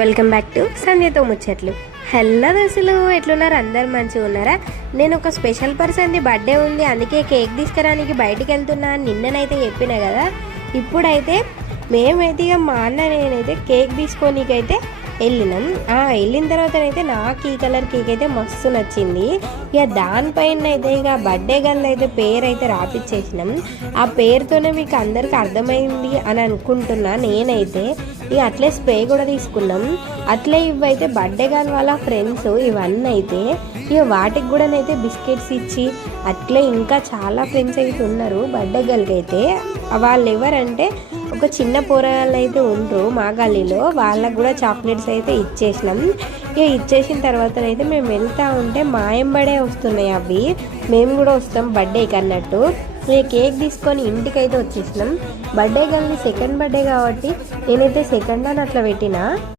Welcome back to సంధ్యతో ముచ్చట్లు. Hello దోస్తులు, ఎట్లున్నారు? అందరు మంచిగా ఉన్నారా? నేను ఒక స్పెషల్ పర్సన్ది బర్త్డే ఉంది, అందుకే కేక్ తీసుకురానికి బయటికి వెళ్తున్నా. నిన్ననైతే చెప్పిన కదా. ఇప్పుడైతే మేమైతే ఇక మా అన్న నేనైతే కేక్ తీసుకోనికైతే వెళ్ళినాం. వెళ్ళిన తర్వాత అయితే నాకు ఈ కలర్ కేక్ అయితే మస్తు నచ్చింది. ఇక దానిపైన అయితే ఇక బర్త్డే గర్ల్ అయితే పేరు అయితే రాపిచ్చేసినాం. ఆ పేరుతోనే మీకు అందరికి అర్థమైంది అని అనుకుంటున్నా నేనైతే. ఇక అట్లే స్ప్రే కూడా తీసుకున్నాం. అట్లే ఇవైతే బర్త్డే గర్ల్ వాళ్ళ ఫ్రెండ్స్ ఇవన్నీ అయితే ఇక వాటికి కూడా అయితే బిస్కెట్స్ ఇచ్చి అట్లే ఇంకా చాలా ఫ్రెండ్స్ అయితే ఉన్నారు బర్త్డే గర్ల్కి అయితే. వాళ్ళు ఎవరంటే ఒక చిన్న పోరగాళ్ళు అయితే ఉంటారు మా గల్లీలో, వాళ్ళకు కూడా చాక్లెట్స్ అయితే ఇచ్చేసినాం. ఇక ఇచ్చేసిన తర్వాత అయితే మేము వెళ్తూ ఉంటే మాయంబడే వస్తున్నాయి అవి. మేము కూడా వస్తాం బర్త్డేకి అన్నట్టు. ఇక కేక్ తీసుకొని ఇంటికి అయితే వచ్చేసినాం. బర్త్డే గర్ల్ని సెకండ్ బర్త్డే కాబట్టి నేనైతే సెకండ్ అని అట్లా పెట్టిన.